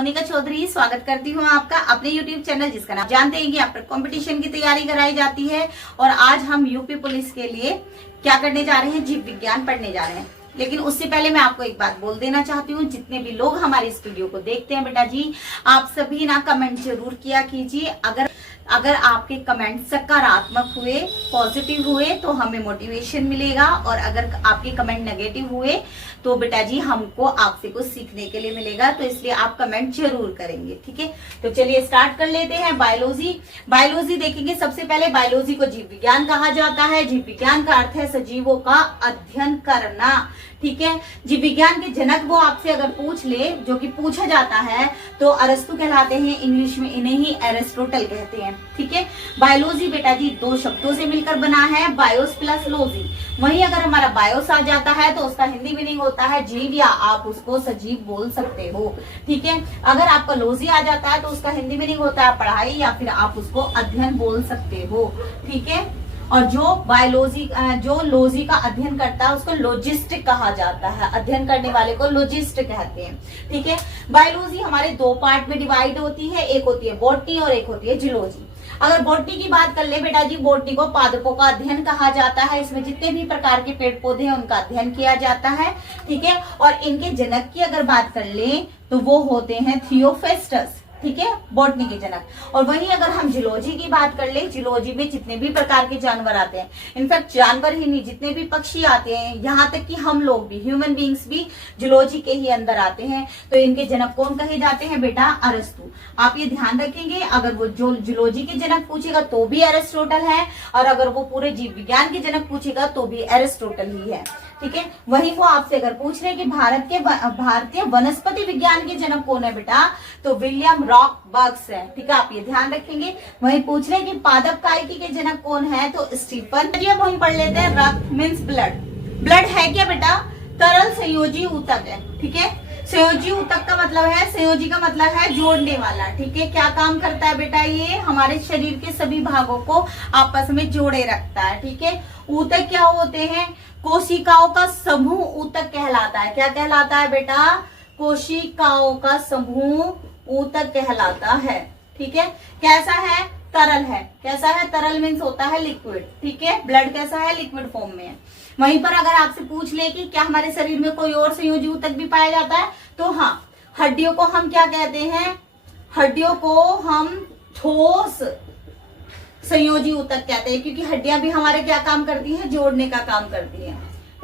मोनिका चौधरी स्वागत करती हूँ आपका अपने YouTube चैनल, जिसका नाम जानते हैं कि यहाँ पर कंपटीशन की तैयारी कराई जाती है। और आज हम यूपी पुलिस के लिए क्या करने जा रहे हैं, जीव विज्ञान पढ़ने जा रहे हैं। लेकिन उससे पहले मैं आपको एक बात बोल देना चाहती हूँ, जितने भी लोग हमारे इस वीडियो को देखते हैं बेटा जी, आप सभी ना कमेंट जरूर किया कीजिए। अगर आपके कमेंट सकारात्मक हुए, पॉजिटिव हुए तो हमें मोटिवेशन मिलेगा, और अगर आपके कमेंट नेगेटिव हुए तो बेटा जी हमको आपसे कुछ सीखने के लिए मिलेगा। तो इसलिए आप कमेंट जरूर करेंगे, ठीक है। तो चलिए स्टार्ट कर लेते हैं। बायोलॉजी देखेंगे। सबसे पहले बायोलॉजी को जीव विज्ञान कहा जाता है। जीव विज्ञान का अर्थ है सजीवों का अध्ययन करना, ठीक है। जीव विज्ञान के जनक वो आपसे अगर पूछ ले, जो कि पूछा जाता है, तो अरस्तु कहलाते हैं। इंग्लिश में इन्हें ही एरिस्टोटल कहते हैं, ठीक है। बायोलॉजी बेटा जी दो शब्दों से मिलकर बना है, बायोस प्लस लॉजी। वहीं अगर हमारा बायोस आ जाता है तो उसका हिंदी मीनिंग होता है जीव, या आप उसको सजीव बोल सकते हो, ठीक है। अगर आपका लॉजी आ जाता है तो उसका हिंदी मीनिंग होता है पढ़ाई, या फिर आप उसको अध्ययन बोल सकते हो, ठीक है। और जो लॉजी का अध्ययन करता है उसको लॉजिस्ट कहा जाता है। अध्ययन करने वाले को लॉजिस्ट कहते हैं, ठीक है। बायोलॉजी हमारे दो पार्ट में डिवाइड होती है, एक होती है बॉटनी और एक होती है जूलॉजी। अगर बॉटनी की बात कर ले बेटा जी, बॉटनी को पादपों का अध्ययन कहा जाता है। इसमें जितने भी प्रकार के पेड़ पौधे हैं उनका अध्ययन किया जाता है, ठीक है। और इनके जनक की अगर बात कर ले तो वो होते हैं थियोफेस्टस, ठीक है, बॉटनी के जनक। और वहीं अगर हम जूलॉजी की बात कर ले, जूलॉजी में जितने भी प्रकार के जानवर आते हैं, इनफैक्ट जानवर ही नहीं, जितने भी पक्षी आते हैं, यहाँ तक कि हम लोग भी, ह्यूमन बींग्स भी जूलॉजी के ही अंदर आते हैं। तो इनके जनक कौन कहे जाते हैं बेटा? अरस्तु। आप ये ध्यान रखेंगे, अगर वो जो जूलॉजी के जनक पूछेगा तो भी एरिस्टोटल है, और अगर वो पूरे जीव विज्ञान के जनक पूछेगा तो भी एरिस्टोटल ही है, ठीक है। वही वो आपसे अगर पूछ रहे कि भारतीय वनस्पति विज्ञान के जनक कौन है बेटा, तो विलियम रॉकबर्ग्स है, ठीक है। आप ये ध्यान रखेंगे। वही पूछ रहे कि पादप कायिकी के जनक कौन है, तो स्टीफन। अब हम पढ़ लेते हैं रक्त मीन्स ब्लड। ब्लड है क्या बेटा? तरल संयोजी ऊतक है, ठीक है। संयोजी ऊतक का मतलब है, संयोजी का मतलब है जोड़ने वाला, ठीक है। क्या काम करता है बेटा? ये हमारे शरीर के सभी भागों को आपस में जोड़े रखता है, ठीक है। ऊतक क्या होते हैं? कोशिकाओं का समूह ऊतक कहलाता है। क्या कहलाता है बेटा? कोशिकाओं का समूह ऊतक कहलाता है, ठीक है। कैसा है? तरल है। कैसा है? तरल मीन्स होता है लिक्विड, ठीक है। ब्लड कैसा है? लिक्विड फॉर्म में है। वहीं पर अगर आपसे पूछ ले कि क्या हमारे शरीर में कोई और संयोजी ऊतक भी पाया जाता है, तो हाँ, हड्डियों को हम क्या कहते हैं? हड्डियों को हम ठोस संयोजी ऊतक कहते हैं, क्योंकि हड्डियां भी हमारे क्या काम करती हैं? जोड़ने का काम करती हैं,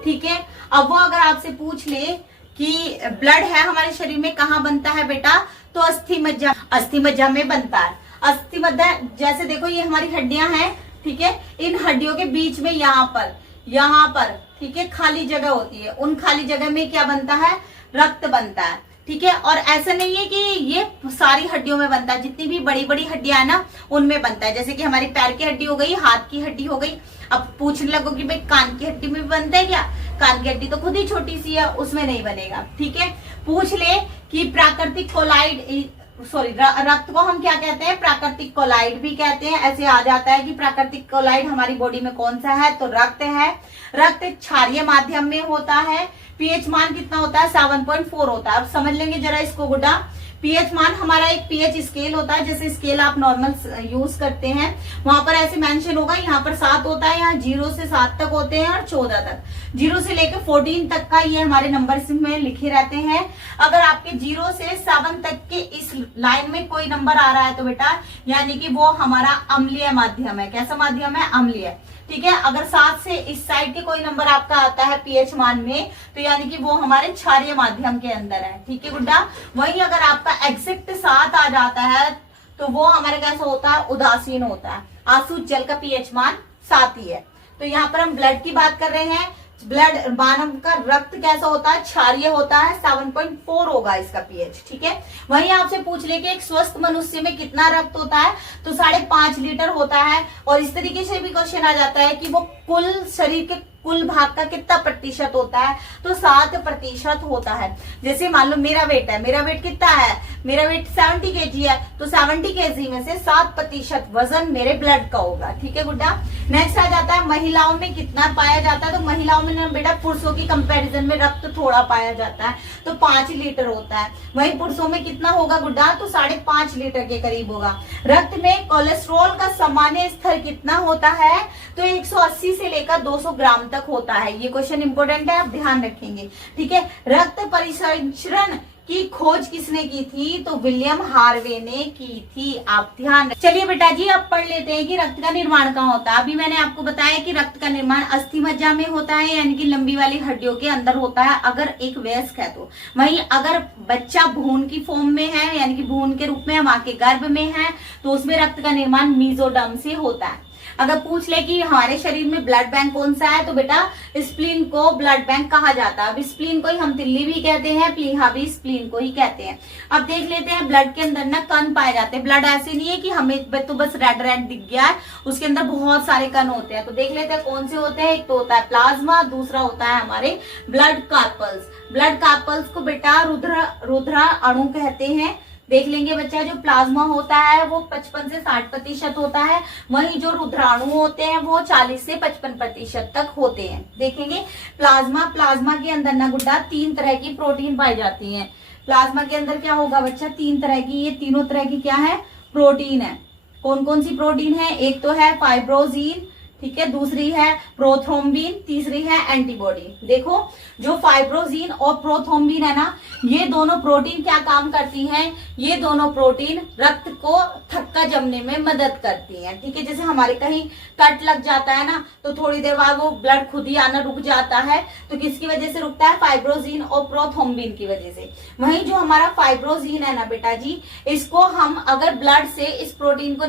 ठीक है। अब वो अगर आपसे पूछ ले कि ब्लड है हमारे शरीर में, कहाँ बनता है बेटा, तो अस्थि मज्जा में बनता है। अस्थि मज्जा, जैसे देखो ये हमारी हड्डियां हैं, ठीक है। इन हड्डियों के बीच में यहाँ पर ठीक है खाली जगह होती है। उन खाली जगह में क्या बनता है? रक्त बनता है, ठीक है। और ऐसा नहीं है कि ये सारी हड्डियों में बनता है, जितनी भी बड़ी बड़ी हड्डियां है ना उनमें बनता है। जैसे कि हमारी पैर की हड्डी हो गई, हाथ की हड्डी हो गई। अब पूछने लगो कि भाई कान की हड्डी में भी बनता है क्या? कान की हड्डी तो खुद ही छोटी सी है, उसमें नहीं बनेगा, ठीक है। पूछ ले कि प्राकृतिक कोलाइड, रक्त को हम क्या कहते हैं? प्राकृतिक कोलाइड भी कहते हैं। ऐसे आ जाता है कि प्राकृतिक कोलाइड हमारी बॉडी में कौन सा है, तो रक्त है। रक्त क्षारीय माध्यम में होता है। पीएच मान कितना होता है? 7.4 होता है। अब समझ लेंगे जरा इसको गुड्डा। पीएच मान हमारा एक पीएच स्केल होता है, जैसे स्केल आप नॉर्मल यूज करते हैं, वहां पर ऐसे मेंशन होगा, यहाँ पर 7 होता है, यहाँ 0 से 7 तक होते हैं, और 14 तक, 0 से लेकर 14 तक का ये हमारे नंबर इसमें लिखे रहते हैं। अगर आपके 0 से 7 तक के इस लाइन में कोई नंबर आ रहा है तो बेटा यानी कि वो हमारा अम्लीय माध्यम है। कैसा माध्यम है? अम्लीय, ठीक है। अगर 7 से इस साइड के कोई नंबर आपका आता है पीएच मान में, तो यानी कि वो हमारे क्षारीय माध्यम के अंदर है, ठीक है गुड्डा। वहीं अगर आपका एग्जैक्ट 7 आ जाता है तो वो हमारे कैसा होता है? उदासीन होता है। आसुत जल का पीएच मान 7 ही है। तो यहाँ पर हम ब्लड की बात कर रहे हैं। ब्लड मानव का रक्त कैसा होता है? क्षारीय होता है, 7.4 होगा इसका पीएच, ठीक है। वहीं आपसे पूछ ले कि एक स्वस्थ मनुष्य में कितना रक्त होता है, तो 5.5 लीटर होता है। और इस तरीके से भी क्वेश्चन आ जाता है कि वो कुल शरीर के कुल भाग का कितना प्रतिशत होता है, तो 7% होता है। जैसे मान लो मेरा वेट है, मेरा वेट कितना है, मेरा वेट 70 kg है, तो 70 kg में से 7% वजन मेरे ब्लड का होगा। ठीक है गुड्डा। नेक्स्ट आ जाता है महिलाओं में कितना पाया जाता है, तो महिलाओं में ना बेटा पुरुषों की कंपैरिजन में रक्त थोड़ा पाया जाता है, तो 5 लीटर होता है। वहीं पुरुषों में कितना होगा गुड्डा, तो 5.5 लीटर के करीब होगा। रक्त में कोलेस्ट्रॉल का सामान्य स्तर कितना होता है, तो 180 से लेकर 200 ग्राम तक होता है। ये क्वेश्चन इंपोर्टेंट है, आप ध्यान रखेंगे। ठीक है। रक्त परिसंचरण की खोज किसने की थी, तो विलियम हार्वे ने की थी। आप ध्यान। चलिए बेटा जी अब पढ़ लेते हैं कि रक्त का निर्माण कहाँ होता है। अभी मैंने आपको बताया कि रक्त का निर्माण अस्थि मज्जा में होता है, यानी कि लंबी वाली हड्डियों के अंदर होता है अगर एक वयस्क है तो। वहीं अगर बच्चा भ्रूण की फॉर्म में है, यानी कि भ्रूण के रूप में मां के गर्भ में है, तो उसमें रक्त का निर्माण मीजोडर्म से होता है। अगर पूछ ले कि हमारे शरीर में ब्लड बैंक कौन सा है, तो बेटा स्प्लीन को ब्लड बैंक कहा जाता है। अब स्प्लीन को ही हम तिल्ली भी कहते हैं, प्लीहा भी स्प्लीन को ही कहते हैं। अब देख लेते हैं ब्लड के अंदर ना कण पाए जाते हैं। ब्लड ऐसे नहीं है कि हमें तो बस रेड रेड दिख गया है, उसके अंदर बहुत सारे कण होते हैं। तो देख लेते हैं कौन से होते हैं। एक तो होता है प्लाज्मा, दूसरा होता है हमारे ब्लड कार्पल्स। ब्लड कार्पल्स को बेटा रुधिर अणु कहते हैं। देख लेंगे बच्चा, जो प्लाज्मा होता है वो 55 से 60% होता है, वहीं जो रुधिराणु होते हैं वो 40 से 55% तक होते हैं। देखेंगे प्लाज्मा के अंदर ना गुड्डा 3 तरह की प्रोटीन पाई जाती है। प्लाज्मा के अंदर क्या होगा बच्चा, 3 तरह की, ये तीनों तरह की क्या है, प्रोटीन है। कौन कौन सी प्रोटीन है, एक तो है फाइब्रोजीन, ठीक है, दूसरी है प्रोथ्रोम्बिन, तीसरी है एंटीबॉडी। देखो जो फाइब्रोजीन और प्रोथ्रोम्बिन है ना, ये दोनों प्रोटीन क्या काम करती हैं, ये दोनों प्रोटीन रक्त को थक्का जमने में मदद करती हैं। ठीक है, जैसे हमारे कहीं कट लग जाता है ना, तो थोड़ी देर बाद वो ब्लड खुद ही आना रुक जाता है, तो किसकी वजह से रुकता है, फाइब्रोजीन और प्रोथ्रोम्बिन की वजह से। वहीं जो हमारा फाइब्रोजीन है ना बेटा जी, इसको हम अगर ब्लड से इस प्रोटीन को